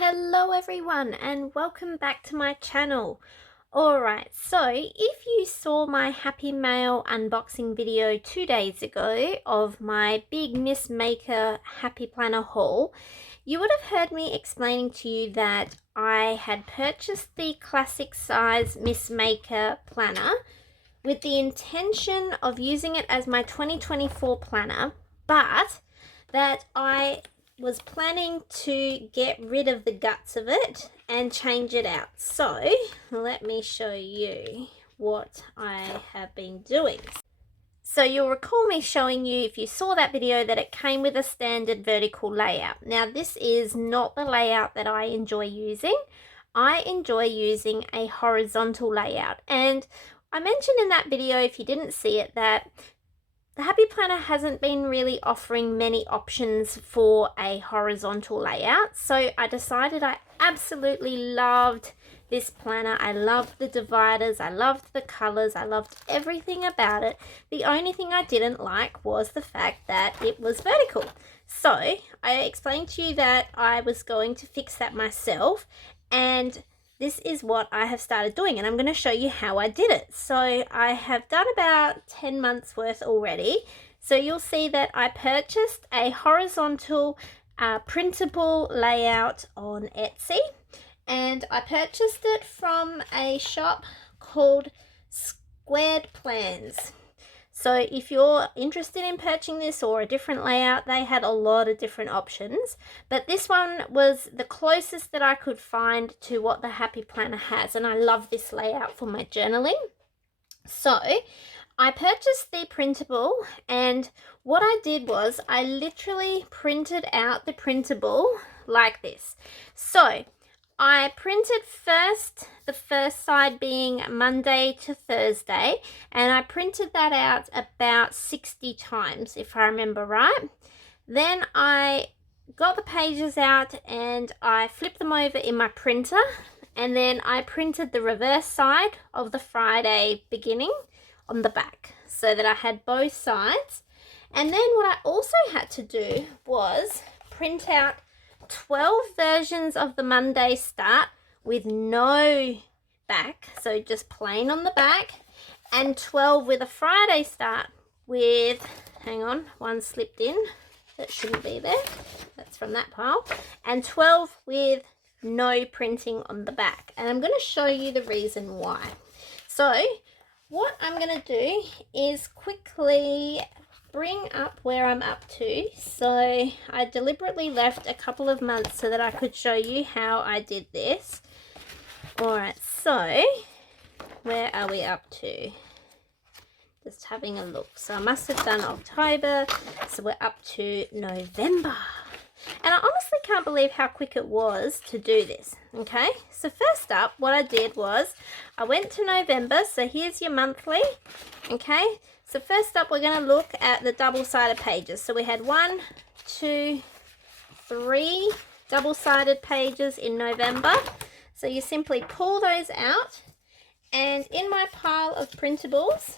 Hello everyone and welcome back to my channel. Alright, so if you saw my Happy Mail unboxing video 2 days ago of my big Miss Maker Happy Planner haul, you would have heard me explaining to you that I had purchased the classic size Miss Maker planner with the intention of using it as my 2024 planner, but that I was planning to get rid of the guts of it and change it out. So let me show you what I have been doing. So you'll recall me showing you, if you saw that video, that it came with a standard vertical layout. Now this is not the layout that I enjoy using. I enjoy using a horizontal layout, and I mentioned in that video, if you didn't see it, that the Happy Planner hasn't been really offering many options for a horizontal layout, so I decided I absolutely loved this planner. I loved the dividers, I loved the colors, I loved everything about it. The only thing I didn't like was the fact that it was vertical. So I explained to you that I was going to fix that myself, and this is what I have started doing, and I'm going to show you how I did it. So I have done about 10 months worth already. So you'll see that I purchased a horizontal printable layout on Etsy, and I purchased it from a shop called Squared Plans. So if you're interested in purchasing this or a different layout, they had a lot of different options, but this one was the closest that I could find to what the Happy Planner has, and I love this layout for my journaling. So I purchased the printable, and what I did was I literally printed out the printable like this. So I printed the first side being Monday to Thursday, and I printed that out about 60 times, if I remember right. Then I got the pages out and I flipped them over in my printer, and then I printed the reverse side of the Friday beginning on the back so that I had both sides. And then what I also had to do was print out 12 versions of the Monday start with no back, so just plain on the back, and 12 with a Friday start with, hang on, one slipped in, that shouldn't be there, that's from that pile, and 12 with no printing on the back. And I'm going to show you the reason why. So what I'm going to do is quickly bring up where I'm up to. So I deliberately left a couple of months so that I could show you how I did this. Alright, so where are we up to? Just having a look. So I must have done October, so we're up to November. And I honestly can't believe how quick it was to do this. Okay, so first up, what I did was I went to November. So here's your monthly. Okay, so first up, we're going to look at the double-sided pages. So we had 1, 2, 3 double-sided pages in November. So you simply pull those out, and in my pile of printables,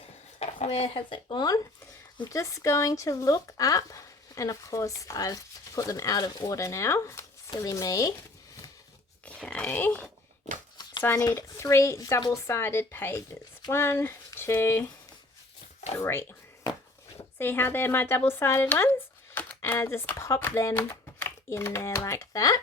where has it gone? I'm just going to look up, and of course I've put them out of order now. Silly me. Okay, so I need 3 double-sided pages. 1, 2, 3. See how they're my double-sided ones? And I just pop them in there like that.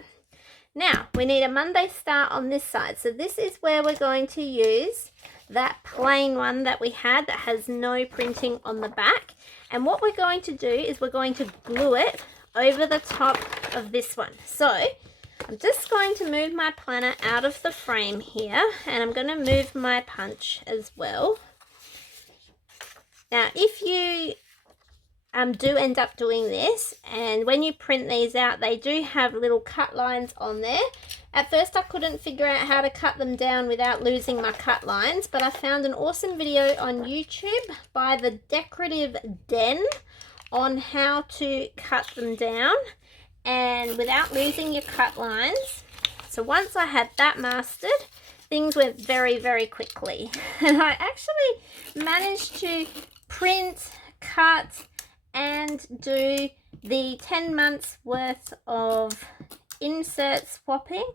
Now we need a Monday start on this side, so this is where we're going to use that plain one that we had that has no printing on the back. And what we're going to do is we're going to glue it over the top of this one. So I'm just going to move my planner out of the frame here, and I'm going to move my punch as well. Now if you do end up doing this, and when you print these out, they do have little cut lines on there. At first I couldn't figure out how to cut them down without losing my cut lines, but I found an awesome video on YouTube by the Decorative Den on how to cut them down and without losing your cut lines. So once I had that mastered, things went very, very quickly. And I actually managed to print, cut, and do the 10 months worth of insert swapping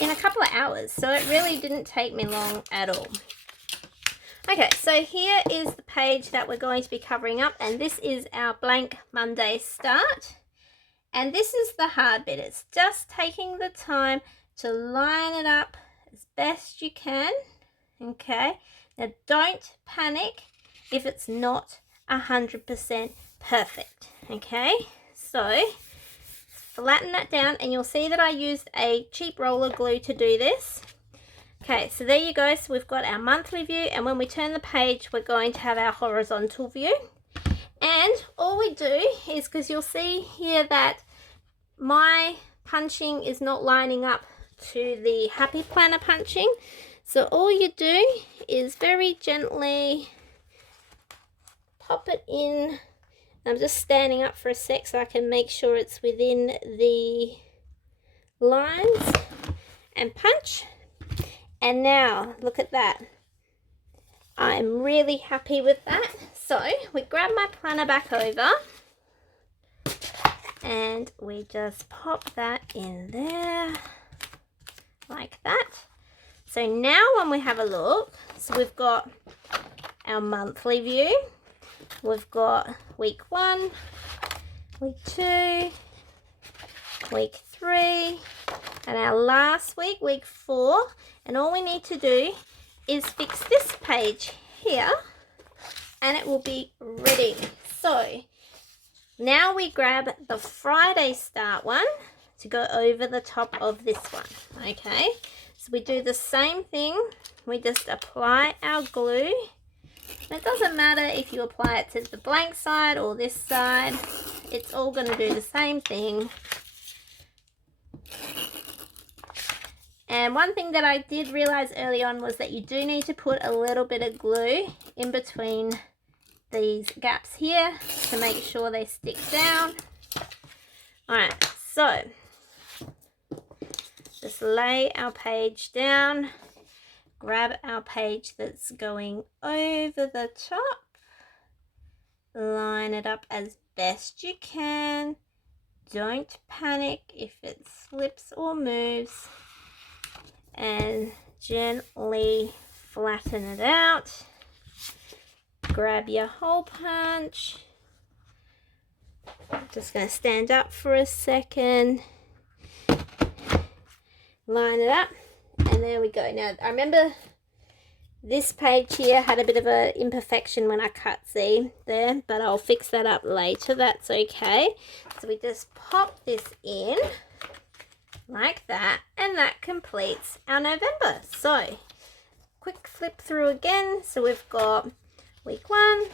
in a couple of hours, so it really didn't take me long at all. Okay, so here is the page that we're going to be covering up, and this is our blank Monday start. And this is the hard bit. It's just taking the time to line it up as best you can. Okay, now don't panic if it's not 100% perfect. Okay, so flatten that down, and you'll see that I used a cheap roller glue to do this. Okay, so there you go. So we've got our monthly view, and when we turn the page, we're going to have our horizontal view. And all we do is, because you'll see here that my punching is not lining up to the Happy Planner punching. So all you do is very gently pop it in. I'm just standing up for a sec so I can make sure it's within the lines, and punch. And now look at that. I'm really happy with that. So we grab my planner back over and we just pop that in there like that. So now when we have a look, so we've got our monthly view, we've got week 1, week 2, week 3, and our last week, week 4. And all we need to do is fix this page here and it will be ready. So now we grab the Friday start one to go over the top of this one. Okay, so we do the same thing. We just apply our glue. And it doesn't matter if you apply it to the blank side or this side. It's all going to do the same thing. And one thing that I did realize early on was that you do need to put a little bit of glue in between these gaps here to make sure they stick down. Alright, so just lay our page down, grab our page that's going over the top, line it up as best you can. Don't panic if it slips or moves, and gently flatten it out. Grab your hole punch. I'm just going to stand up for a second, line it up, and there we go. Now I remember this page here had a bit of an imperfection when I cut, see there, but I'll fix that up later, that's okay. So we just pop this in like that, and that completes our November. So quick flip through again. So we've got week 1,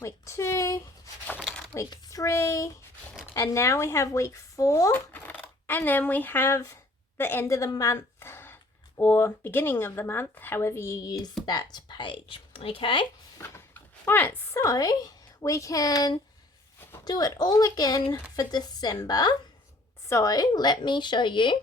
week 2, week 3, and now we have week 4, and then we have the end of the month or beginning of the month, however you use that page. Okay, all right, so we can do it all again for December. So let me show you.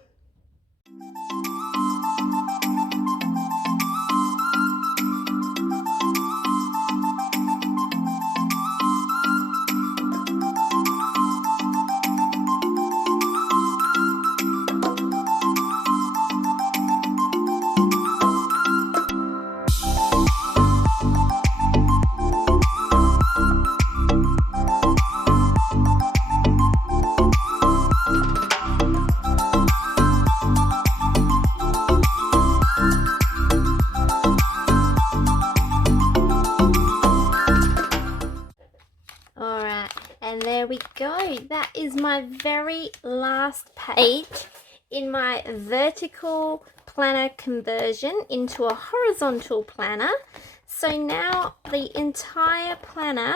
There we go. That is my very last page in my vertical planner conversion into a horizontal planner. So now the entire planner,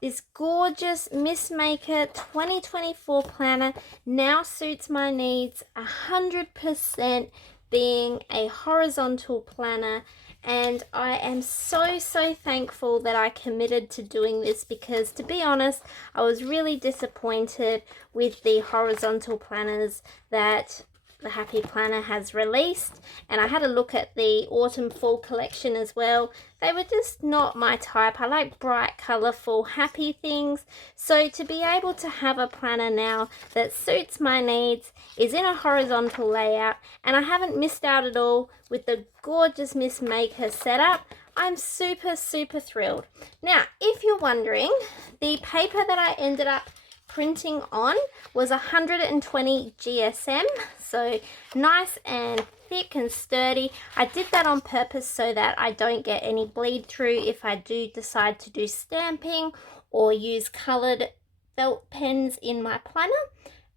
this gorgeous Miss Maker 2024 planner, now suits my needs 100%, being a horizontal planner. And I am so thankful that I committed to doing this, because to be honest, I was really disappointed with the horizontal planners that the Happy Planner has released, and I had a look at the autumn fall collection as well. They were just not my type. I like bright, colourful, happy things. So to be able to have a planner now that suits my needs, is in a horizontal layout, and I haven't missed out at all with the gorgeous Miss Maker setup, I'm super thrilled. Now, if you're wondering, the paper that I ended up printing on was 120 GSM, so nice and thick and sturdy. I did that on purpose so that I don't get any bleed through if I do decide to do stamping or use colored felt pens in my planner.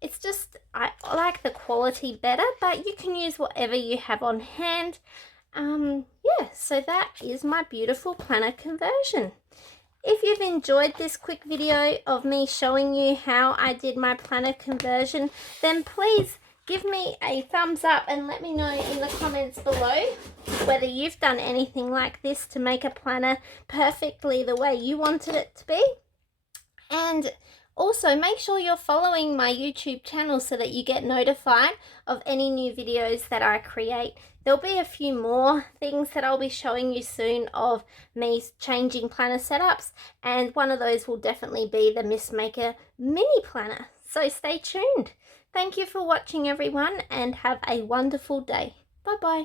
It's just, I like the quality better, but you can use whatever you have on hand. Yeah, so that is my beautiful planner conversion. If you've enjoyed this quick video of me showing you how I did my planner conversion, then please give me a thumbs up and let me know in the comments below whether you've done anything like this to make a planner perfectly the way you wanted it to be. And also make sure you're following my YouTube channel so that you get notified of any new videos that I create. There'll be a few more things that I'll be showing you soon of me changing planner setups, and one of those will definitely be the Miss Maker mini planner. So stay tuned. Thank you for watching everyone, and have a wonderful day. Bye bye.